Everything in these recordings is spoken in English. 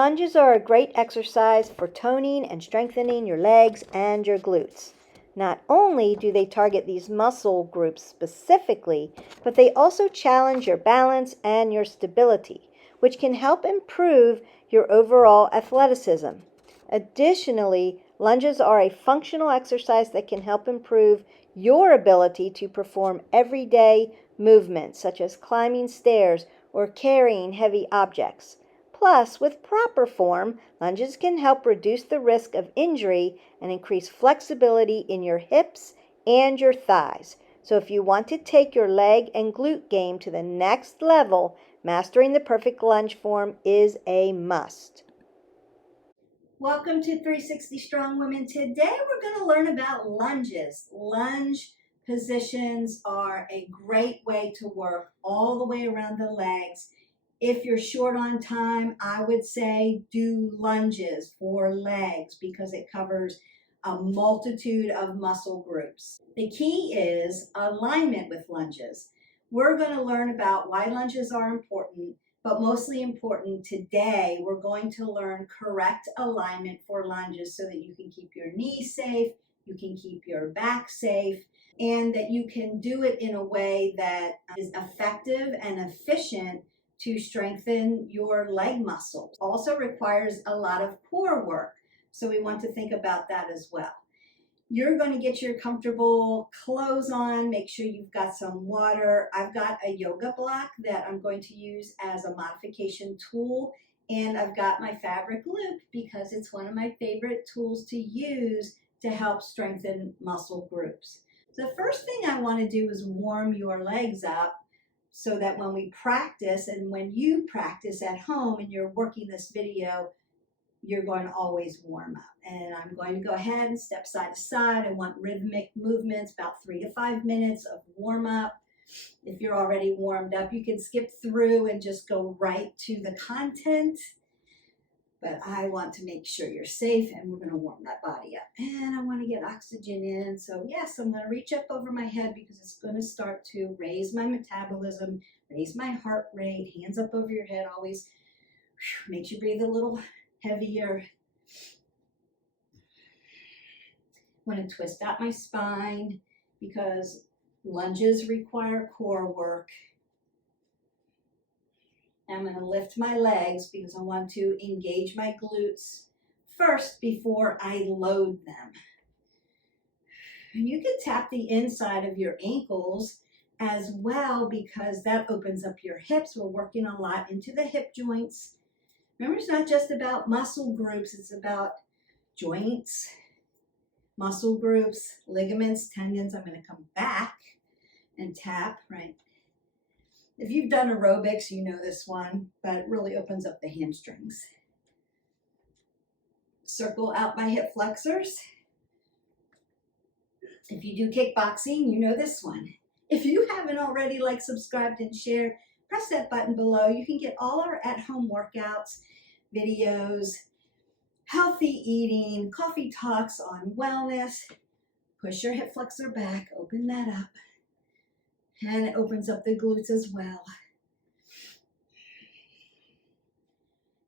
Lunges are a great exercise for toning and strengthening your legs and your glutes. Not only do they target these muscle groups specifically, but they also challenge your balance and your stability, which can help improve your overall athleticism. Additionally, lunges are a functional exercise that can help improve your ability to perform everyday movements, such as climbing stairs or carrying heavy objects. Plus, with proper form, lunges can help reduce the risk of injury and increase flexibility in your hips and your thighs. So if you want to take your leg and glute game to the next level, mastering the perfect lunge form is a must. Welcome to 360 Strong Women. Today we're going to learn about lunges. Lunge positions are a great way to work all the way around the legs. If you're short on time, I would say do lunges for legs because it covers a multitude of muscle groups. The key is alignment with lunges. We're going to learn about why lunges are important, but mostly important today, we're going to learn correct alignment for lunges so that you can keep your knees safe, you can keep your back safe, and that you can do it in a way that is effective and efficient to strengthen your leg muscles. Also requires a lot of core work, so we want to think about that as well. You're going to get your comfortable clothes on, make sure you've got some water. I've got a yoga block that I'm going to use as a modification tool, and I've got my fabric loop because it's one of my favorite tools to use to help strengthen muscle groups. The first thing I want to do is warm your legs up so that when we practice and when you practice at home and you're working this video, you're going to always warm up. And I'm going to go ahead and step side to side. I want rhythmic movements, about 3 to 5 minutes of warm up. If you're already warmed up, you can skip through and just go right to the content. But I want to make sure you're safe, and we're going to warm that body up. And I want to get oxygen in. So yes, I'm going to reach up over my head because it's going to start to raise my metabolism, raise my heart rate, hands up over your head always. Makes you breathe a little heavier. I want to twist out my spine because lunges require core work. I'm going to lift my legs because I want to engage my glutes first before I load them. And you can tap the inside of your ankles as well because that opens up your hips. We're working a lot into the hip joints. Remember, it's not just about muscle groups, it's about joints, muscle groups, ligaments, tendons. I'm going to come back and tap, right? If you've done aerobics, you know this one, but it really opens up the hamstrings. Circle out my hip flexors. If you do kickboxing, you know this one. If you haven't already subscribed and shared, press that button below. You can get all our at-home workouts, videos, healthy eating, coffee talks on wellness. Push your hip flexor back, open that up. And it opens up the glutes as well.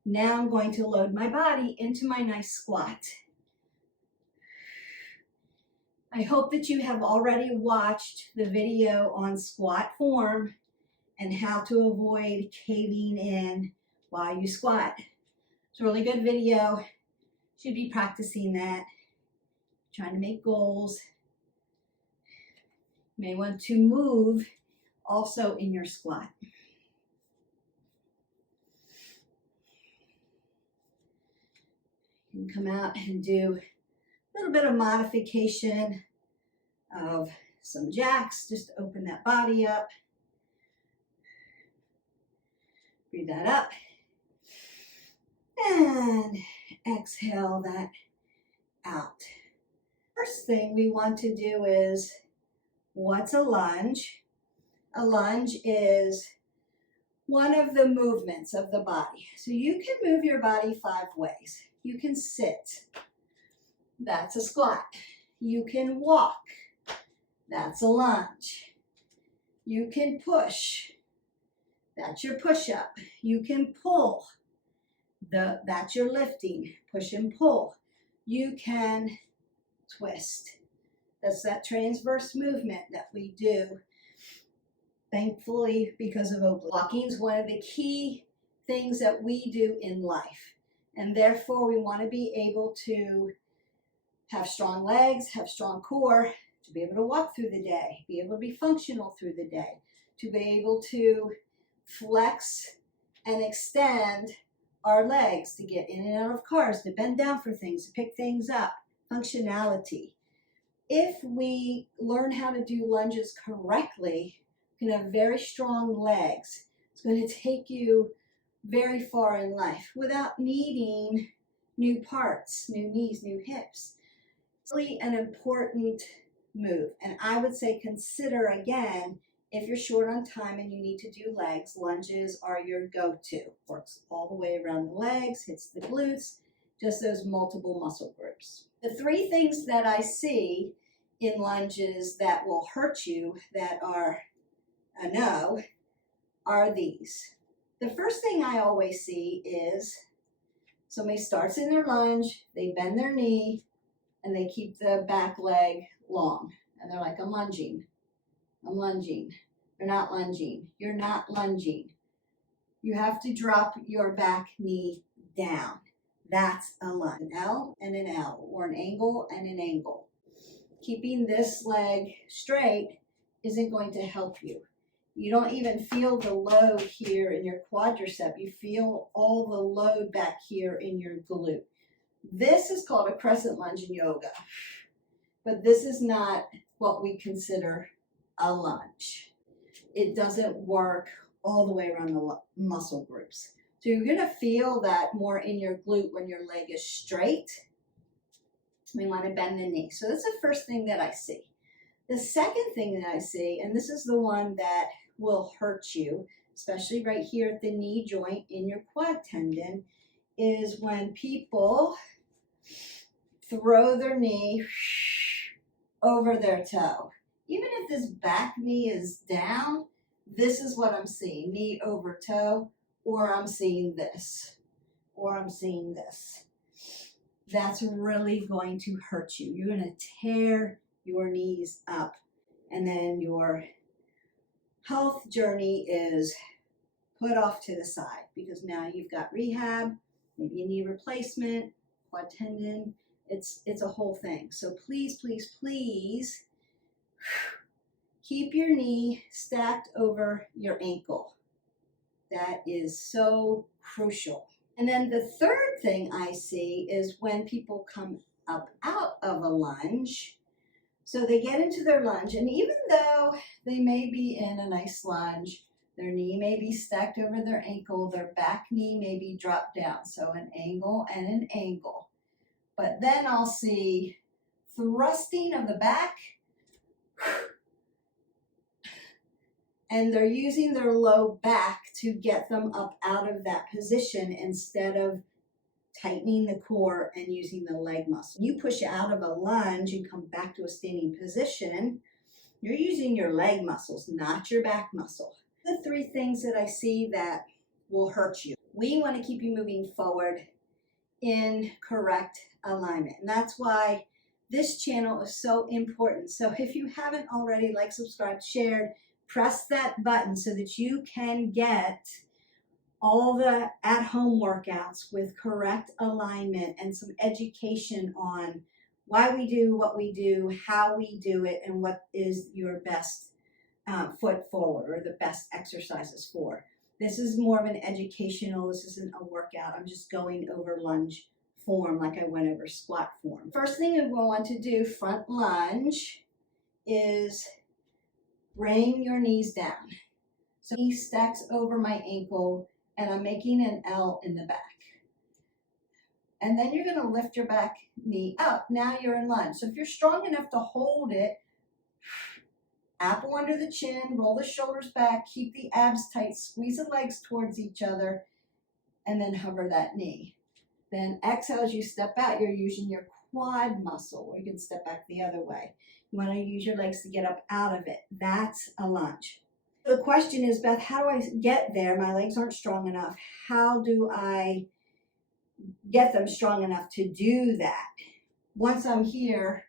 Now I'm going to load my body into my nice squat. I hope that you have already watched the video on squat form and how to avoid caving in while you squat. It's a really good video. Should be practicing that. Trying to make goals. You may want to move also in your squat. You can come out and do a little bit of modification of some jacks, just to open that body up. Breathe that up. And exhale that out. First thing we want to do is, what's a lunge? A lunge is one of the movements of the body. So you can move your body 5 ways. You can sit. That's a squat. You can walk. That's a lunge. You can push. That's your push-up. You can pull. That's your lifting, push and pull. You can twist. That's that transverse movement that we do, thankfully, because of oblique. Walking is one of the key things that we do in life. And therefore, we want to be able to have strong legs, have strong core, to be able to walk through the day, be able to be functional through the day, to be able to flex and extend our legs, to get in and out of cars, to bend down for things, to pick things up, functionality. If we learn how to do lunges correctly, you can have very strong legs. It's going to take you very far in life without needing new parts, new knees, new hips. It's really an important move. And I would say consider again, if you're short on time and you need to do legs, lunges are your go-to. Works all the way around the legs, hits the glutes, just those multiple muscle groups. The three things that I see in lunges that will hurt you, that are a no, are these. The first thing I always see is somebody starts in their lunge, they bend their knee, and they keep the back leg long. And they're like, I'm lunging. I'm lunging. You're not lunging. You're not lunging. You have to drop your back knee down. That's a lunge. An L and an L, or an angle and an angle. Keeping this leg straight isn't going to help you. You don't even feel the load here in your quadriceps. You feel all the load back here in your glute. This is called a crescent lunge in yoga, but this is not what we consider a lunge. It doesn't work all the way around the muscle groups. So you're going to feel that more in your glute when your leg is straight. We want to bend the knee. So that's the first thing that I see. The second thing that I see, and this is the one that will hurt you, especially right here at the knee joint in your quad tendon, is when people throw their knee over their toe. Even if this back knee is down, this is what I'm seeing, knee over toe, or I'm seeing this, or I'm seeing this. That's really going to hurt you. You're going to tear your knees up, and then your health journey is put off to the side, because now you've got rehab, maybe a knee replacement, quad tendon. It's a whole thing. So please, please, please keep your knee stacked over your ankle. That is so crucial. And then the third thing I see is when people come up out of a lunge. So they get into their lunge, and even though they may be in a nice lunge, their knee may be stacked over their ankle, their back knee may be dropped down. So an angle and an angle. But then I'll see thrusting of the back, and they're using their low back to get them up out of that position instead of tightening the core and using the leg muscle. You push out of a lunge and come back to a standing position, you're using your leg muscles, not your back muscle. The three things that I see that will hurt you. We want to keep you moving forward in correct alignment. And that's why this channel is so important. So if you haven't already liked, subscribed, shared, press that button so that you can get all the at-home workouts with correct alignment and some education on why we do what we do, how we do it, and what is your best foot forward, or the best exercises for. This is more of an educational, this isn't a workout. I'm just going over lunge form like I went over squat form. First thing we want to do, front lunge, is bring your knees down. So knee stacks over my ankle, and I'm making an L in the back. And then you're going to lift your back knee up. Now you're in lunge. So if you're strong enough to hold it, apple under the chin, roll the shoulders back, keep the abs tight, squeeze the legs towards each other, and then hover that knee. Then exhale as you step out, you're using your quad muscle, or you can step back the other way. You want to use your legs to get up out of it. That's a lunge. The question is, Beth, how do I get there? My legs aren't strong enough. How do I get them strong enough to do that. Once I'm here,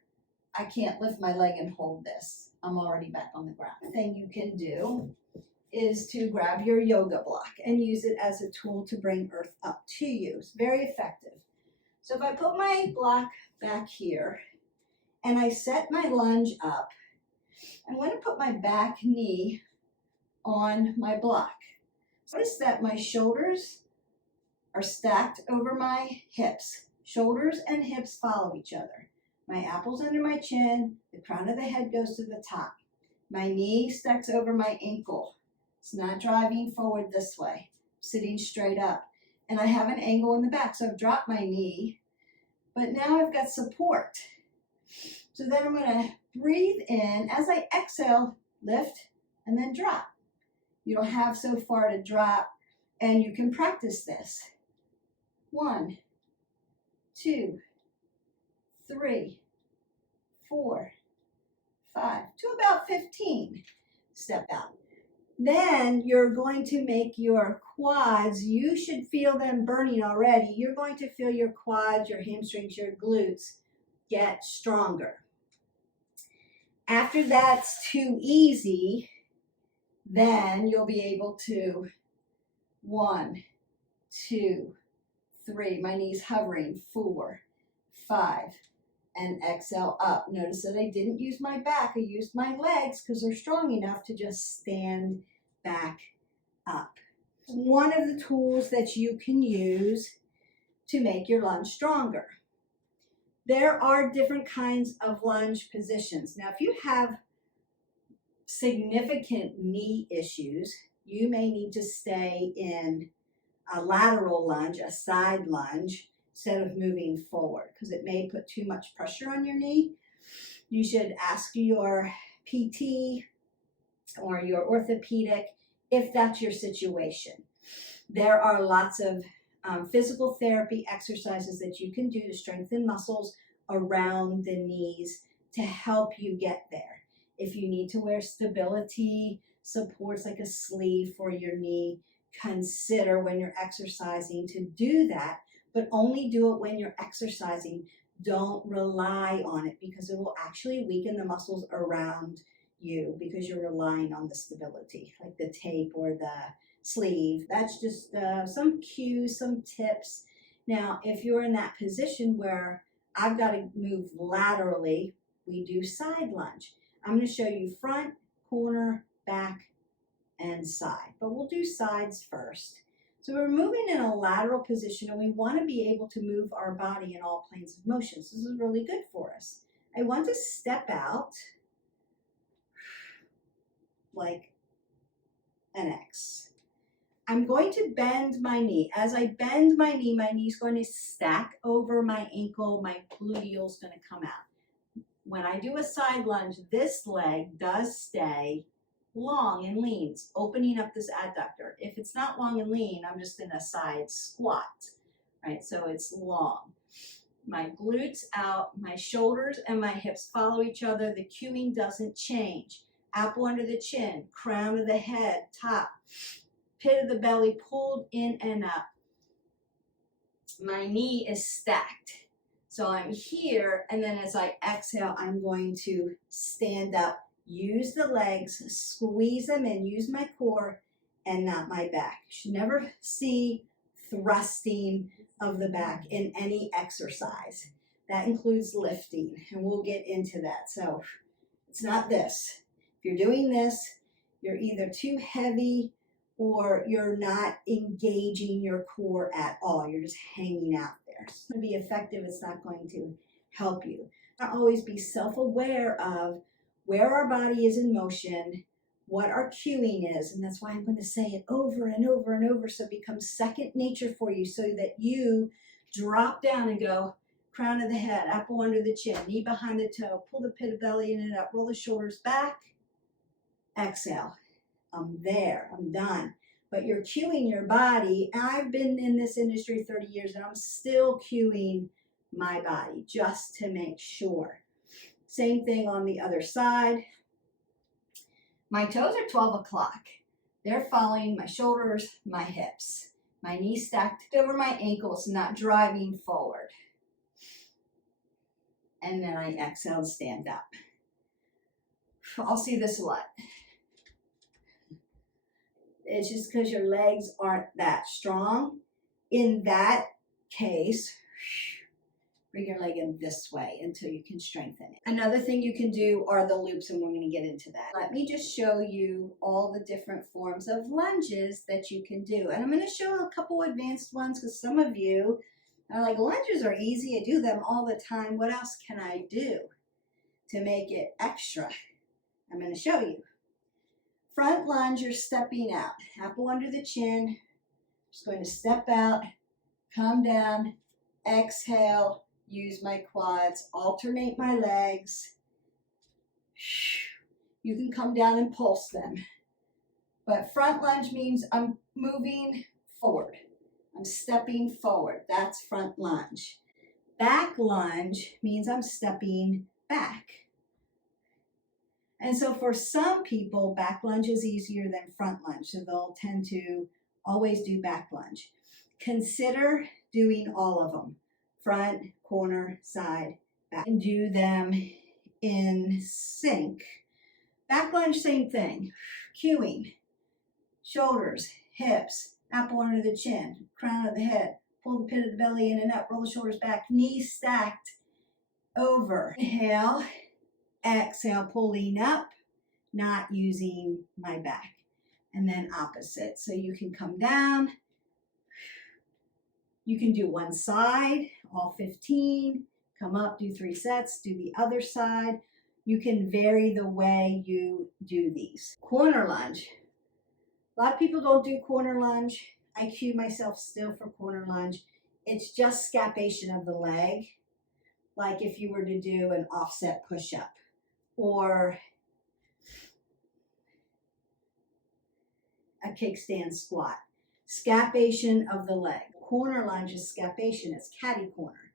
I can't lift my leg and hold this. I'm already back on the ground. The thing you can do is to grab your yoga block and use it as a tool to bring earth up to you. It's very effective. So if I put my block back here and I set my lunge up, I'm going to put my back knee on my block. Notice that my shoulders are stacked over my hips. Shoulders and hips follow each other. My apple's under my chin, the crown of the head goes to the top. My knee stacks over my ankle. It's not driving forward this way, sitting straight up. And I have an angle in the back, so I've dropped my knee, but now I've got support. So then I'm going to breathe in. As I exhale, lift, and then drop. You don't have so far to drop, and you can practice this. 1, 2, 3, 4, 5, to about 15. Step out. Then you're going to make your quads, you should feel them burning already. You're going to feel your quads, your hamstrings, your glutes get stronger. After that's too easy, then you'll be able to 1, 2, 3, my knees hovering, 4, 5, and exhale up. Notice that I didn't use my back, I used my legs because they're strong enough to just stand back up. One of the tools that you can use to make your lunge stronger. There are different kinds of lunge positions. Now, if you have significant knee issues, you may need to stay in a lateral lunge, a side lunge, instead of moving forward, because it may put too much pressure on your knee. You should ask your PT or your orthopedic if that's your situation. There are lots of physical therapy exercises that you can do to strengthen muscles around the knees to help you get there. If you need to wear stability supports like a sleeve for your knee, consider when you're exercising to do that, but only do it when you're exercising. Don't rely on it because it will actually weaken the muscles around you because you're relying on the stability, like the tape or the sleeve. That's just some cues, some tips. Now, if you're in that position where I've got to move laterally, we do side lunge. I'm going to show you front, corner, back, and side, but we'll do sides first. So we're moving in a lateral position and we want to be able to move our body in all planes of motion. So this is really good for us. I want to step out like an X. I'm going to bend my knee. As I bend my knee's going to stack over my ankle, my gluteal's going to come out. When I do a side lunge, this leg does stay long and lean. It's opening up this adductor. If it's not long and lean, I'm just in a side squat, right? So it's long. My glutes out, my shoulders and my hips follow each other. The cueing doesn't change. Apple under the chin, crown of the head, top, pit of the belly pulled in and up. My knee is stacked. So I'm here, and then as I exhale, I'm going to stand up. Use the legs, squeeze them in, use my core and not my back. You should never see thrusting of the back in any exercise. That includes lifting, and we'll get into that. So it's not this. If you're doing this, you're either too heavy or you're not engaging your core at all. You're just hanging out there. It's going to be effective. It's not going to help you. Always be self-aware of where our body is in motion, what our cueing is, and that's why I'm going to say it over and over and over so it becomes second nature for you so that you drop down and go crown of the head, apple under the chin, knee behind the toe, pull the pit of belly in and up, roll the shoulders back, exhale. I'm there, I'm done. But you're cueing your body. I've been in this industry 30 years and I'm still cueing my body just to make sure. Same thing on the other side. My toes are 12 o'clock. They're following my shoulders, my hips. My knee stacked over my ankles, not driving forward. And then I exhale and stand up. I'll see this a lot. It's just because your legs aren't that strong. In that case, bring your leg in this way until you can strengthen it. Another thing you can do are the loops, and we're going to get into that. Let me just show you all the different forms of lunges that you can do. And I'm going to show a couple advanced ones because some of you are like, lunges are easy. I do them all the time. What else can I do to make it extra? I'm going to show you. Front lunge, you're stepping out. Apple under the chin. Just going to step out, come down, exhale, use my quads, alternate my legs. You can come down and pulse them. But front lunge means I'm moving forward. I'm stepping forward. That's front lunge. Back lunge means I'm stepping back. And so for some people, back lunge is easier than front lunge. So they'll tend to always do back lunge. Consider doing all of them. Front, corner, side, back. And do them in sync. Back lunge, same thing. Cueing. Shoulders, hips, apple under the chin, crown of the head. Pull the pit of the belly in and up. Roll the shoulders back. Knees stacked over. Inhale. Exhale, pulling up, not using my back. And then opposite. So you can come down. You can do one side, all 15. Come up, do 3 sets. Do the other side. You can vary the way you do these. Corner lunge. A lot of people don't do corner lunge. I cue myself still for corner lunge. It's just scapation of the leg. Like if you were to do an offset push-up. Or a kickstand squat. Scapation of the leg. Corner lunge is scapation. It's catty corner.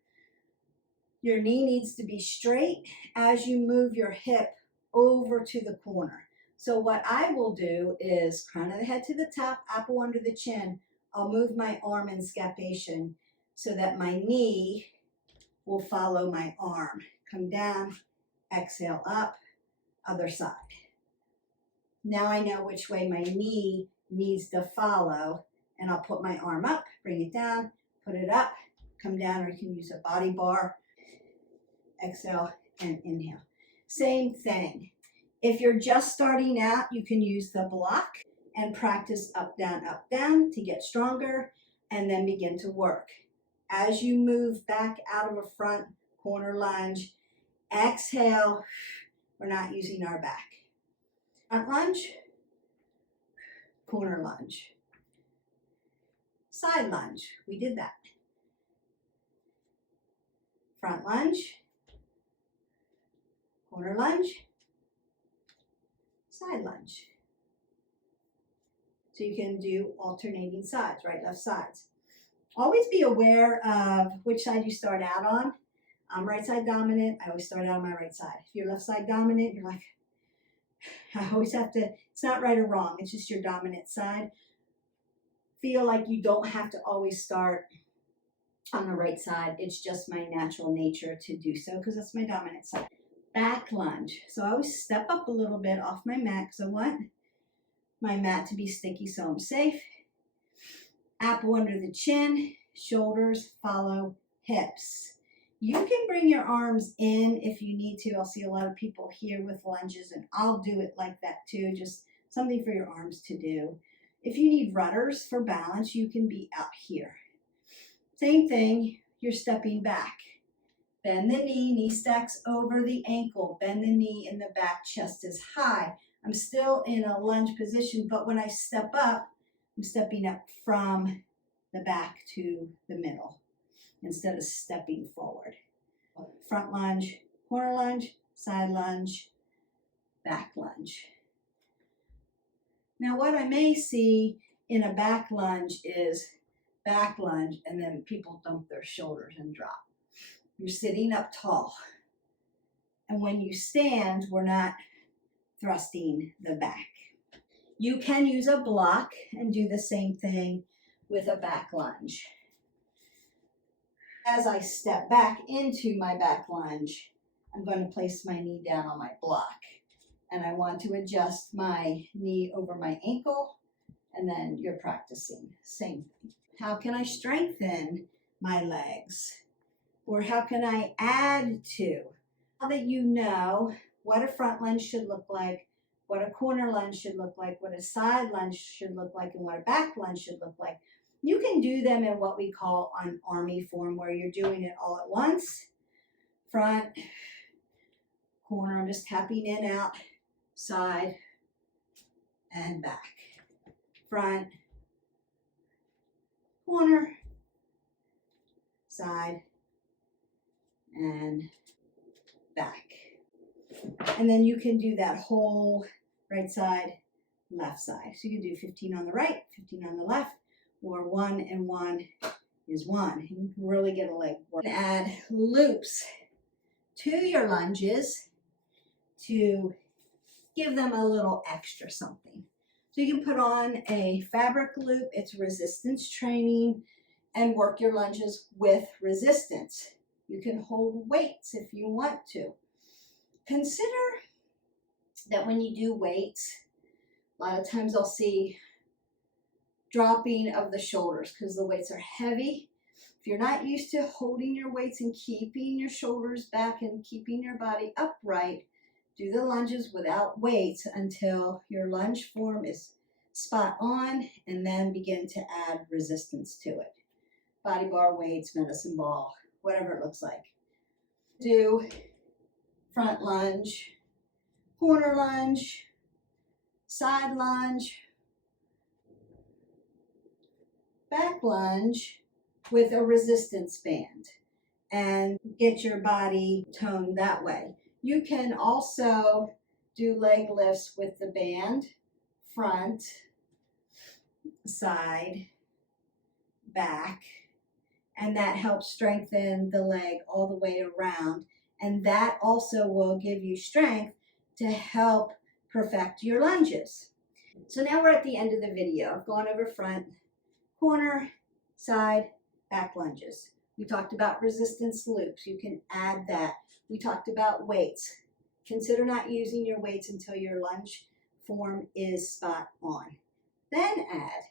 Your knee needs to be straight as you move your hip over to the corner. So what I will do is crown of the head to the top, apple under the chin. I'll move my arm in scapation so that my knee will follow my arm. Come down. Exhale up, other side. Now I know which way my knee needs to follow, and I'll put my arm up, bring it down, put it up, come down, or you can use a body bar. Exhale and inhale. Same thing. If you're just starting out, you can use the block and practice up, down to get stronger, and then begin to work. As you move back out of a front corner lunge, exhale, we're not using our back. Front lunge, corner lunge. Side lunge, we did that. Front lunge, corner lunge, side lunge. So you can do alternating sides, right, left sides. Always be aware of which side you start out on. I'm right side dominant. I always start out on my right side. If you're left side dominant, you're like, I always have to, it's not right or wrong. It's just your dominant side. Feel like you don't have to always start on the right side. It's just my natural nature to do so because that's my dominant side. Back lunge. So I always step up a little bit off my mat because I want my mat to be sticky so I'm safe. Apple under the chin, shoulders follow hips. You can bring your arms in if you need to. I'll see a lot of people here with lunges, and I'll do it like that too, just something for your arms to do. If you need rudders for balance, you can be up here. Same thing, you're stepping back. Bend the knee, knee stacks over the ankle. Bend the knee in the back, chest is high. I'm still in a lunge position, but when I step up, I'm stepping up from the back to the middle instead of stepping forward. Front lunge, corner lunge, side lunge, back lunge. Now what I may see in a back lunge is back lunge and then people dump their shoulders and drop. You're sitting up tall. And when you stand, we're not thrusting the back. You can use a block and do the same thing, with a back lunge. As I step back into my back lunge, I'm going to place my knee down on my block. And I want to adjust my knee over my ankle, and then you're practicing. Same thing. How can I strengthen my legs? Or how can I add to? Now that you know what a front lunge should look like, what a corner lunge should look like, what a side lunge should look like, and what a back lunge should look like, you can do them in what we call an army form, where you're doing it all at once. Front, corner, I'm just tapping in, out, side, and back. Front, corner, side, and back. And then you can do that whole right side, left side. So you can do 15 on the right, 15 on the left, or 1 and 1 is 1. You can really get a leg work. Add loops to your lunges to give them a little extra something. So you can put on a fabric loop, it's resistance training, and work your lunges with resistance. You can hold weights if you want to. Consider that when you do weights, a lot of times I'll see dropping of the shoulders because the weights are heavy. If you're not used to holding your weights and keeping your shoulders back and keeping your body upright, do the lunges without weights until your lunge form is spot on, and then begin to add resistance to it. Body bar weights, medicine ball, whatever it looks like. Do front lunge, corner lunge, side lunge, back lunge with a resistance band, and get your body toned that way. You can also do leg lifts with the band, front, side, back, and that helps strengthen the leg all the way around. And that also will give you strength to help perfect your lunges. So now we're at the end of the video. I've gone over front, corner, side, back lunges. We talked about resistance loops. You can add that. We talked about weights. Consider not using your weights until your lunge form is spot on. Then add.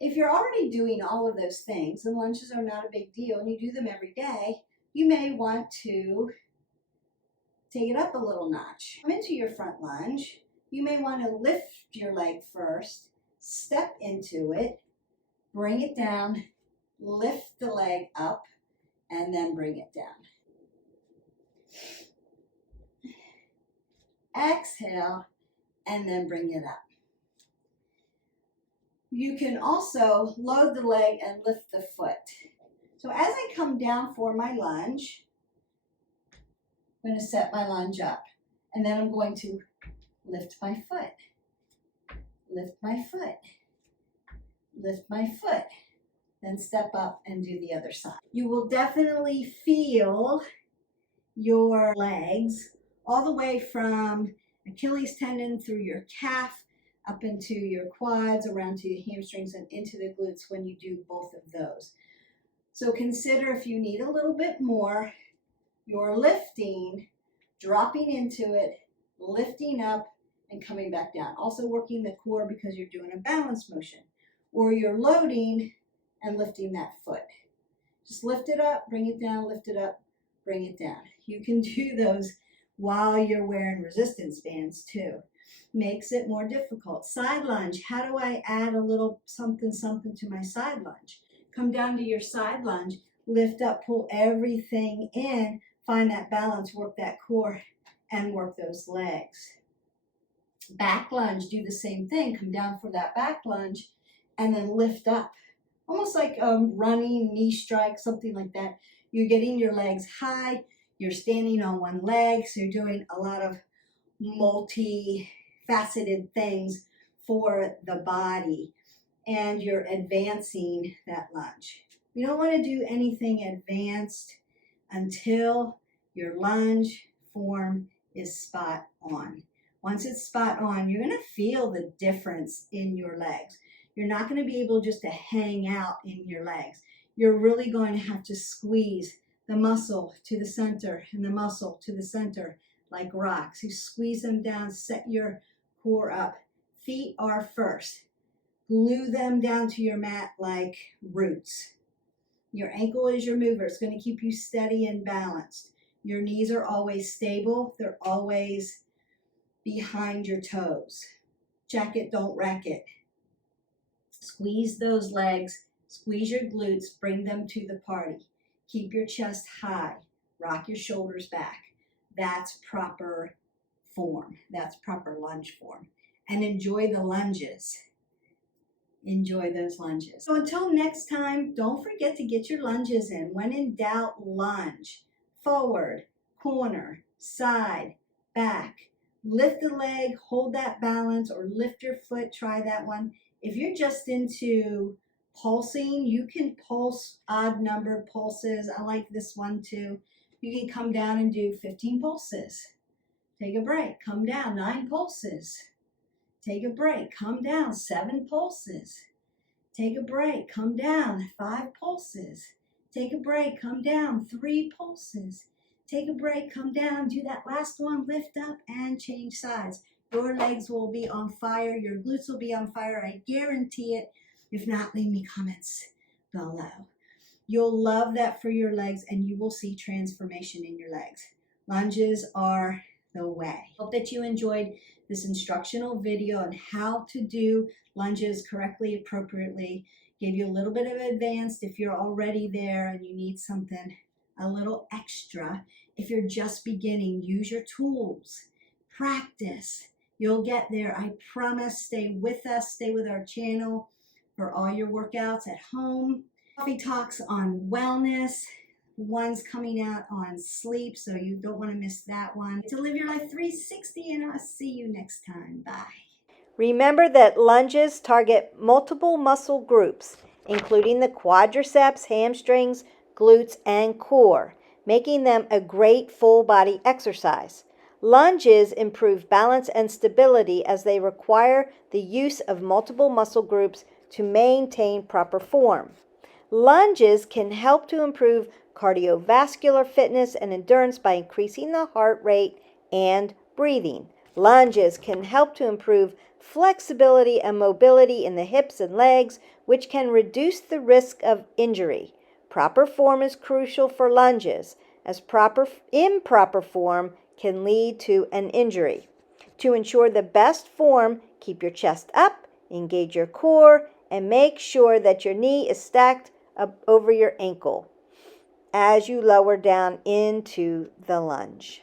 If you're already doing all of those things, and lunges are not a big deal, and you do them every day, you may want to take it up a little notch. Come into your front lunge. You may want to lift your leg first, step into it, bring it down, lift the leg up, and then bring it down. Exhale, and then bring it up. You can also load the leg and lift the foot. So as I come down for my lunge, I'm going to set my lunge up, and then I'm going to lift my foot, lift my foot, lift my foot, then step up and do the other side. You will definitely feel your legs all the way from Achilles tendon through your calf up into your quads, around to your hamstrings, and into the glutes when you do both of those. So consider, if you need a little bit more, you're lifting, dropping into it, lifting up, and coming back down. Also working the core because you're doing a balance motion. Or you're loading and lifting that foot. Just lift it up, bring it down, lift it up, bring it down. You can do those while you're wearing resistance bands too. Makes it more difficult. Side lunge. How do I add a little something to my side lunge? Come down to your side lunge, lift up, pull everything in, find that balance, work that core, and work those legs. Back lunge, do the same thing. Come down for that back lunge and then lift up. Almost like a running knee strike, something like that. You're getting your legs high, you're standing on one leg, so you're doing a lot of multi-faceted things for the body, and you're advancing that lunge. You don't want to do anything advanced until your lunge form is spot on. Once it's spot on, you're going to feel the difference in your legs. You're not going to be able just to hang out in your legs. You're really going to have to squeeze the muscle to the center and the muscle to the center like rocks. You squeeze them down, set your core up. Feet are first. Glue them down to your mat like roots. Your ankle is your mover. It's going to keep you steady and balanced. Your knees are always stable. They're always behind your toes. Check it, don't wreck it. Squeeze those legs, squeeze your glutes, bring them to the party. Keep your chest high, rock your shoulders back. That's proper form. That's proper lunge form. And enjoy the lunges. Enjoy those lunges. So until next time, don't forget to get your lunges in. When in doubt, lunge. Forward, corner, side, back. Lift the leg, hold that balance, or lift your foot, try that one. If you're just into pulsing, you can pulse odd numbered pulses. I like this one too. You can come down and do 15 pulses. Take a break, come down, 9 pulses. Take a break, come down, 7 pulses. Take a break, come down, 5 pulses. Take a break, come down, 3 pulses. Take a break, come down, do that last one, lift up and change sides. Your legs will be on fire, your glutes will be on fire, I guarantee it. If not, leave me comments below. You'll love that for your legs and you will see transformation in your legs. Lunges are the way. Hope that you enjoyed this instructional video on how to do lunges correctly, appropriately. Gave you a little bit of advanced if you're already there and you need something a little extra. If you're just beginning, use your tools. Practice. You'll get there. I promise. Stay with us. Stay with our channel for all your workouts at home. Coffee talks on wellness. One's coming out on sleep, so you don't want to miss that one. To live your life 360, and I'll see you next time. Bye. Remember that lunges target multiple muscle groups, including the quadriceps, hamstrings, glutes, and core, making them a great full body exercise. Lunges improve balance and stability as they require the use of multiple muscle groups to maintain proper form. Lunges can help to improve cardiovascular fitness and endurance by increasing the heart rate and breathing. Lunges can help to improve flexibility and mobility in the hips and legs, which can reduce the risk of injury. Proper form is crucial for lunges, as improper form can lead to an injury. To ensure the best form, keep your chest up, engage your core, and make sure that your knee is stacked up over your ankle as you lower down into the lunge.